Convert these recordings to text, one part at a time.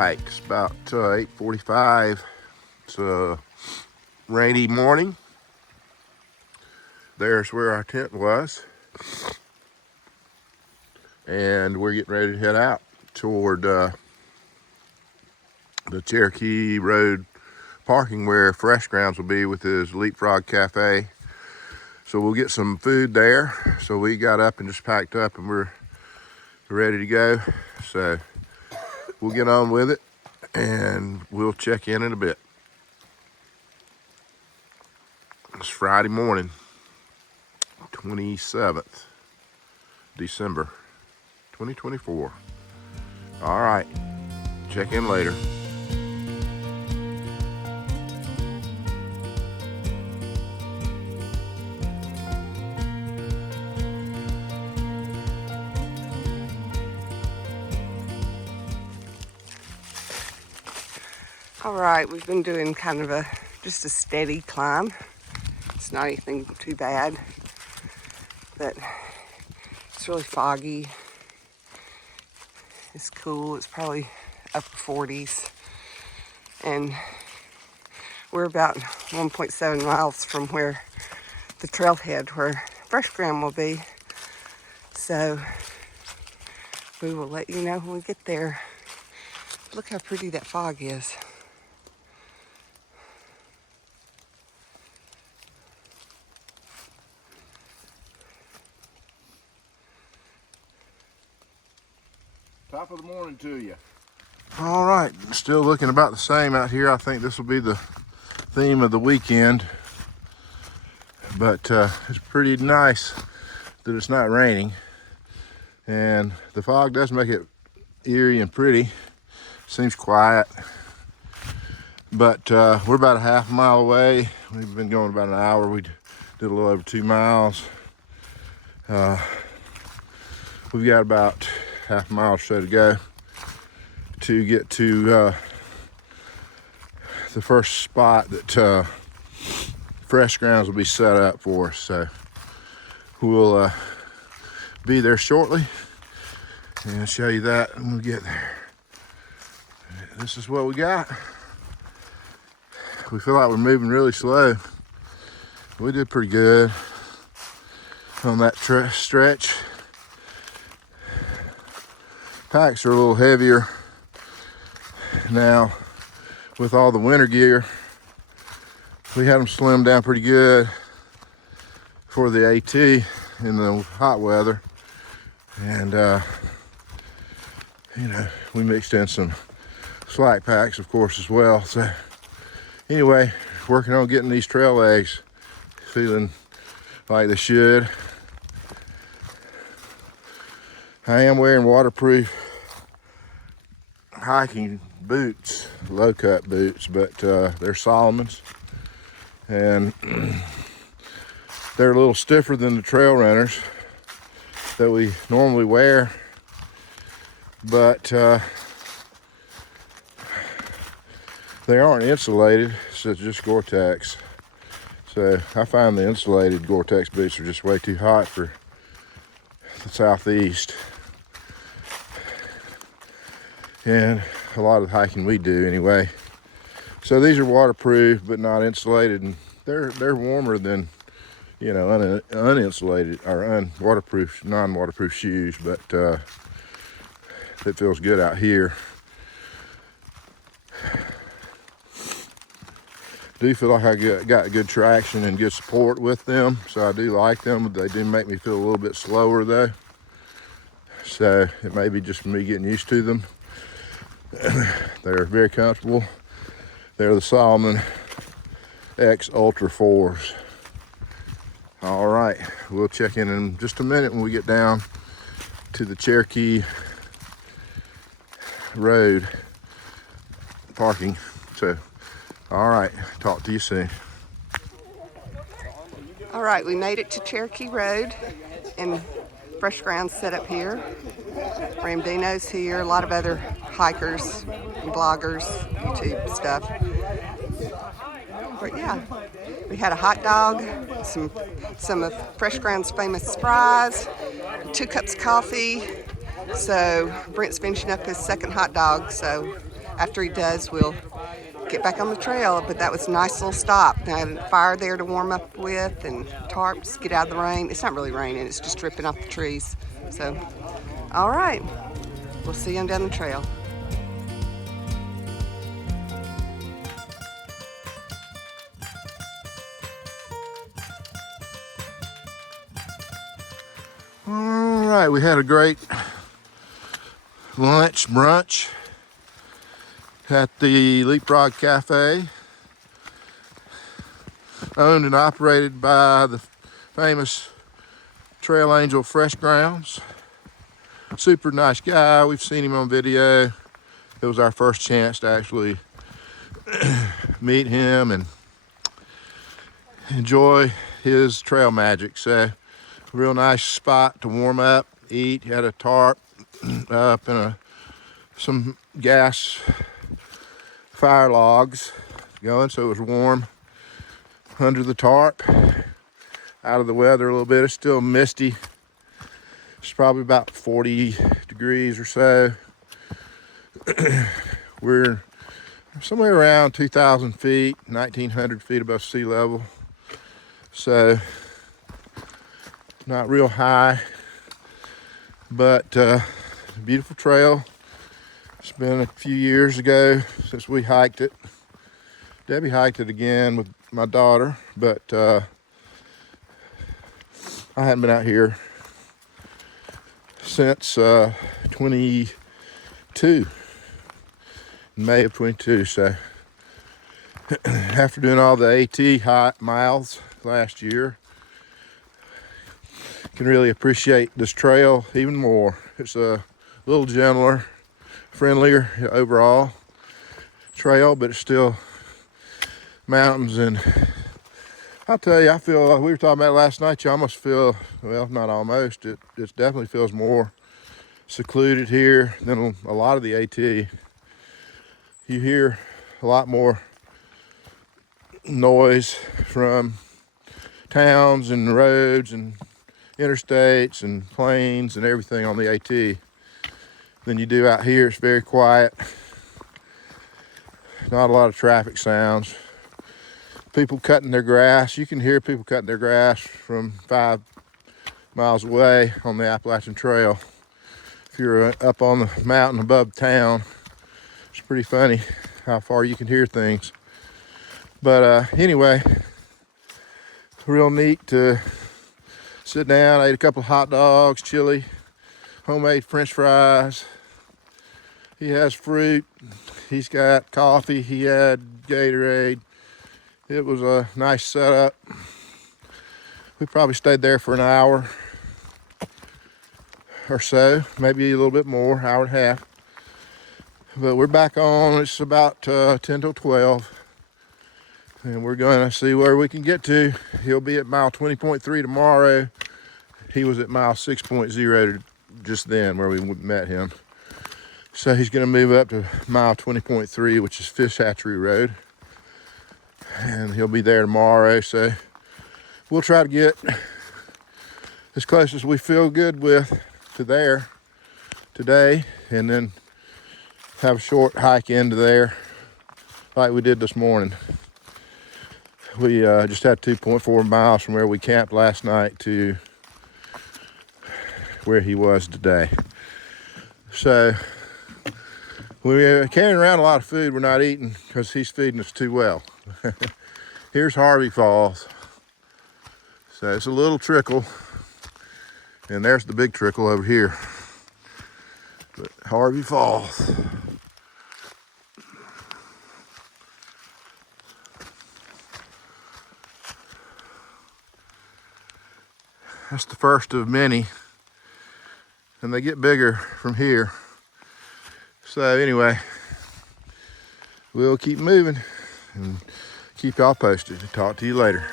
right, it's about 8:45. It's a rainy morning. There's where our tent was. And we're getting ready to head out toward the Cherokee Road parking where Fresh Grounds will be with his Leapfrog Cafe. So we'll get some food there. So we got up and just packed up and we're ready to go. So we'll get on with it and we'll check in a bit. It's Friday morning, 27th December 2024. All right, check in later. All right, we've been doing kind of just a steady climb. It's not anything too bad, but it's really foggy. It's cool. It's probably upper 40s. And we're about 1.7 miles from where the trailhead where Fresh Ground will be. So we will let you know when we get there. Look how pretty that fog is. Top of the morning to you. All right, still looking about the same out here. I think this will be the theme of the weekend. But it's pretty nice that it's not raining. And the fog does make it eerie and pretty. Seems quiet. But we're about a half mile away. We've been going about an hour. We did a little over 2 miles. We've got about half a mile or so to go to get to the first spot that Fresh Grounds will be set up for us. So we'll be there shortly and show you that when we get there. This is what we got. We feel like we're moving really slow. We did pretty good on that stretch. Packs are a little heavier now with all the winter gear. We had them slimmed down pretty good for the AT in the hot weather. And, we mixed in some slack packs, of course, as well. So anyway, working on getting these trail legs feeling like they should. I am wearing waterproof hiking boots, low cut boots, but they're Solomon's and they're a little stiffer than the trail runners that we normally wear, but they aren't insulated, so it's just Gore-Tex. So I find the insulated Gore-Tex boots are just way too hot for the southeast. And a lot of the hiking we do anyway. So these are waterproof but not insulated, and they're warmer than uninsulated or waterproof, non-waterproof shoes, but it feels good out here. Do feel like I got good traction and good support with them, so I do like them. They do make me feel a little bit slower though, so it may be just me getting used to them. They're very comfortable. They're the Salomon X Ultra 4s. All right, we'll check in just a minute when we get down to the Cherokee Road parking. So, all right, talk to you soon. All right, we made it to Cherokee Road and Fresh Grounds set up here. Ramdino's here, a lot of other hikers, bloggers, YouTube stuff. But yeah, we had a hot dog, some of Fresh Grounds' famous fries, 2 cups of coffee. So Brent's finishing up his second hot dog. So after he does, we'll get back on the trail. But that was a nice little stop. I had a fire there to warm up with and tarps, get out of the rain. It's not really raining, it's just dripping off the trees. So, all right, we'll see you on down the trail. All right, we had a great brunch at the Leapfrog Cafe, owned and operated by the famous Trail Angel Fresh Grounds. Super nice guy. We've seen him on video. It was our first chance to actually meet him and enjoy his trail magic. So, real nice spot to warm up, eat. Had a tarp up and some gas fire logs going, so it was warm under the tarp. Out of the weather a little bit. It's still misty. It's probably about 40 degrees or so. We're somewhere around 2,000 feet, 1,900 feet above sea level. So not real high, but beautiful trail. It's been a few years ago since we hiked it. Debbie hiked it again with my daughter, but I hadn't been out here since 22, May of 22. So after doing all the AT hot miles last year, can really appreciate this trail even more. It's a little gentler, friendlier overall trail, but it's still mountains. And I'll tell you, I feel like we were talking about last night, you almost feel, well, not almost, it definitely feels more secluded here than a lot of the AT. You hear a lot more noise from towns and roads and interstates and planes and everything on the AT than you do out here. It's very quiet. Not a lot of traffic sounds. People cutting their grass. You can hear people cutting their grass from 5 miles away on the Appalachian Trail. If you're up on the mountain above town, it's pretty funny how far you can hear things. But anyway, real neat to sit down. I ate a couple of hot dogs, chili, homemade French fries. He has fruit. He's got coffee. He had Gatorade. It was a nice setup. We probably stayed there for an hour or so, maybe a little bit more, hour and a half. But we're back on. It's about 10 till 12. And we're going to see where we can get to. He'll be at mile 20.3 tomorrow. He was at mile 6.0 just then where we met him. So he's going to move up to mile 20.3, which is Fish Hatchery Road. And he'll be there tomorrow. So we'll try to get as close as we feel good with to there today. And then have a short hike into there like we did this morning. We just had 2.4 miles from where we camped last night to where he was today. So we're carrying around a lot of food we're not eating because he's feeding us too well. Here's Harvey Falls. So it's a little trickle, and there's the big trickle over here. But Harvey Falls. That's the first of many, and they get bigger from here. So anyway, we'll keep moving and keep y'all posted. Talk to you later.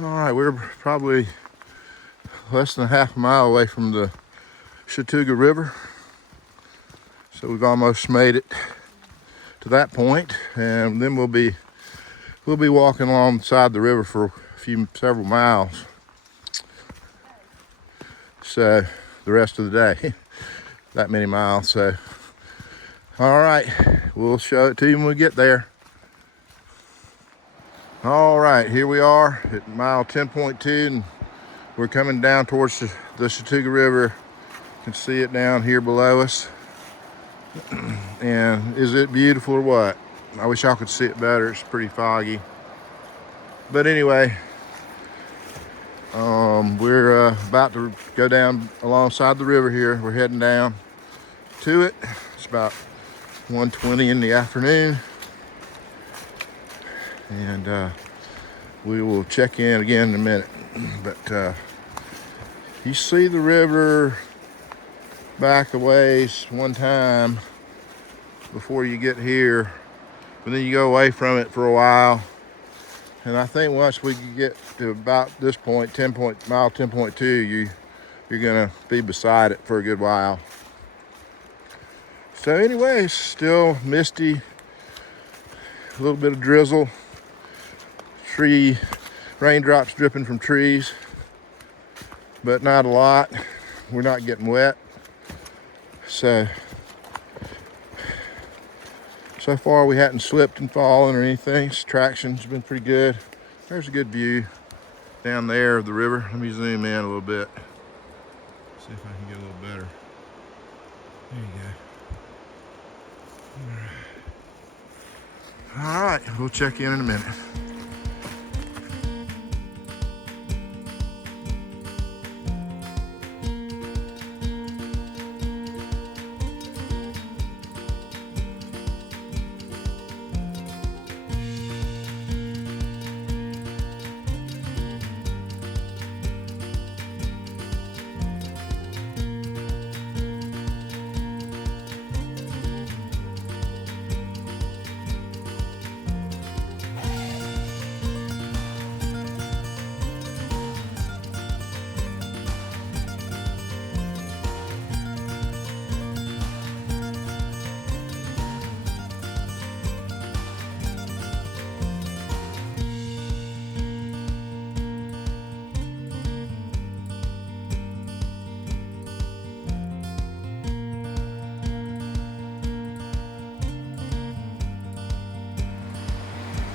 All right, we're probably less than a half a mile away from the Chattooga River. So we've almost made it to that point, and then we'll be walking alongside the river for several miles. So the rest of the day, that many miles. So, all right, we'll show it to you when we get there. All right, here we are at mile 10.2, and we're coming down towards the Chattooga River. You can see it down here below us. And is it beautiful or what? I wish y'all could see it better. It's pretty foggy. But anyway, we're about to go down alongside the river here. We're heading down to it. It's about 1:20 in the afternoon. And we will check in again in a minute. But you see the river back a ways one time before you get here, but then you go away from it for a while. And I think once we get to about this point, mile 10.2, you're gonna be beside it for a good while. So anyway, it's still misty, a little bit of drizzle, raindrops dripping from trees, but not a lot. We're not getting wet. So far we hadn't slipped and fallen or anything. Traction's been pretty good. There's a good view down there of the river. Let me zoom in a little bit. See if I can get a little better. There you go. All right, we'll check in a minute.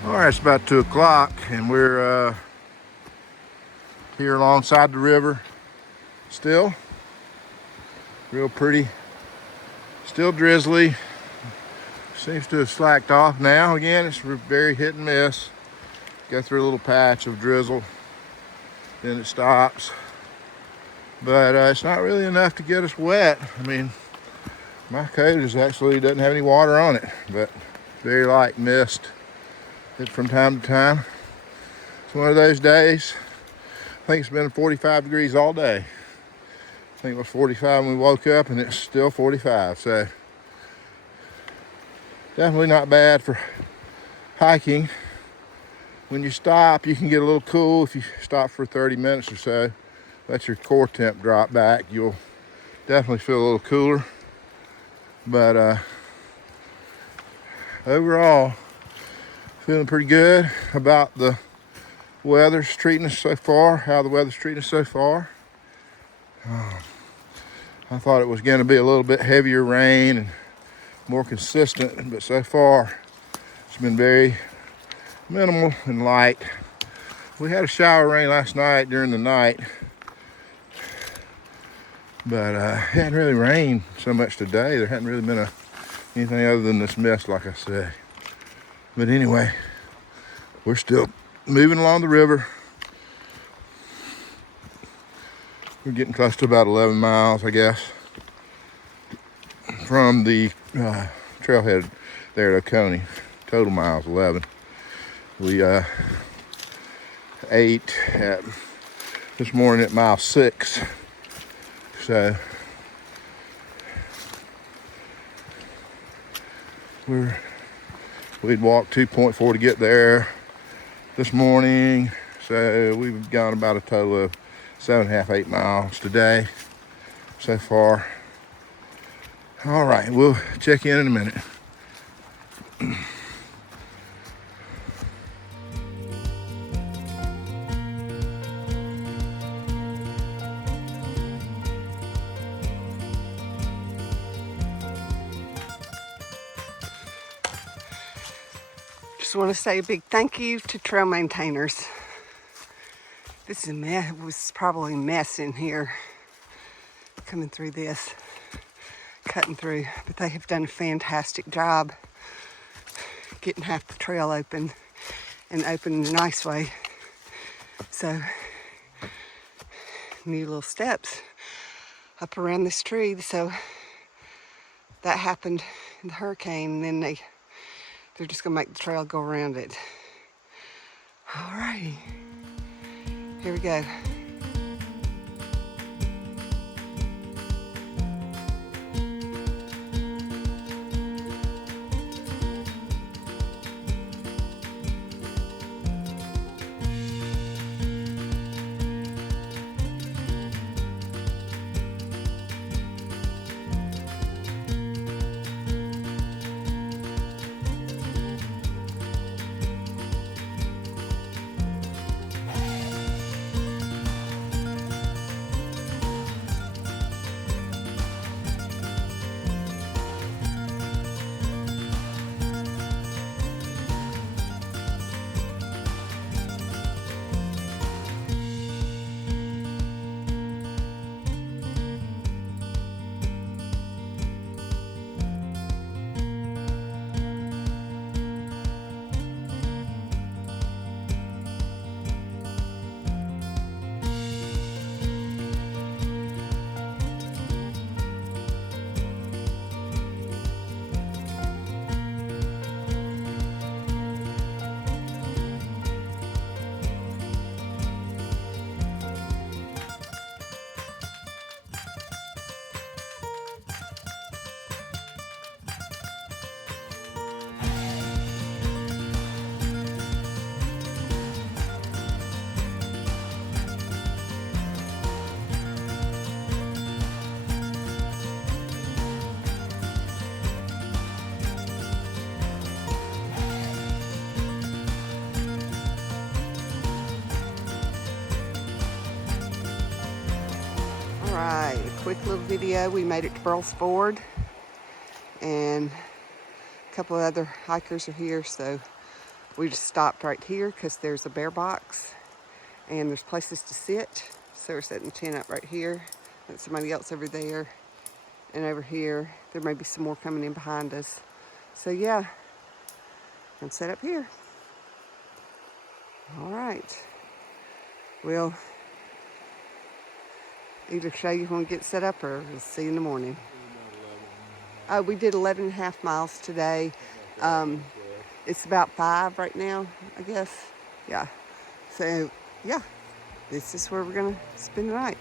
All right, it's about 2 o'clock, and we're here alongside the river. Still real pretty, still drizzly. Seems to have slacked off now. Again, it's very hit and miss. Go through a little patch of drizzle, then it stops. But it's not really enough to get us wet. I mean, my coat doesn't have any water on it, but very light mist from time to time. It's one of those days. I think it's been 45 degrees all day. I think it was 45 when we woke up, and it's still 45. So definitely not bad for hiking. When you stop, you can get a little cool. If you stop for 30 minutes or so, let your core temp drop back, you'll definitely feel a little cooler. But overall, feeling pretty good about the weather's treating us so far, how the weather's treating us so far. I thought it was going to be a little bit heavier rain and more consistent, but so far it's been very minimal and light. We had a shower rain last night during the night, but it hadn't really rained so much today. There hadn't really been anything other than this mist, like I said. But anyway, we're still moving along the river. We're getting close to about 11 miles, I guess, from the trailhead there at Oconee. Total miles 11. We ate this morning at mile 6. So we'd walked 2.4 to get there this morning. So we've gone about a total of 7.5, 8 miles today so far. All right, we'll check in a minute. Just want to say a big thank you to trail maintainers. This is a mess. It was probably a mess in here coming through this, cutting through, but they have done a fantastic job getting half the trail open and open in a nice way. So, new little steps up around this tree. So that happened in the hurricane, and then they're just gonna make the trail go around it. Alrighty, here we go. Alright, a quick little video. We made it to Burles Ford, and a couple of other hikers are here, so we just stopped right here because there's a bear box and there's places to sit. So we're setting the tent up right here. There's somebody else over there, and over here there may be some more coming in behind us. So yeah, I'm gonna set up here. Alright, we'll either show you when we get set up, or we'll see you in the morning. We did 11.5 miles today. It's about 5 right now, I guess. Yeah. So, yeah, this is where we're gonna spend the night.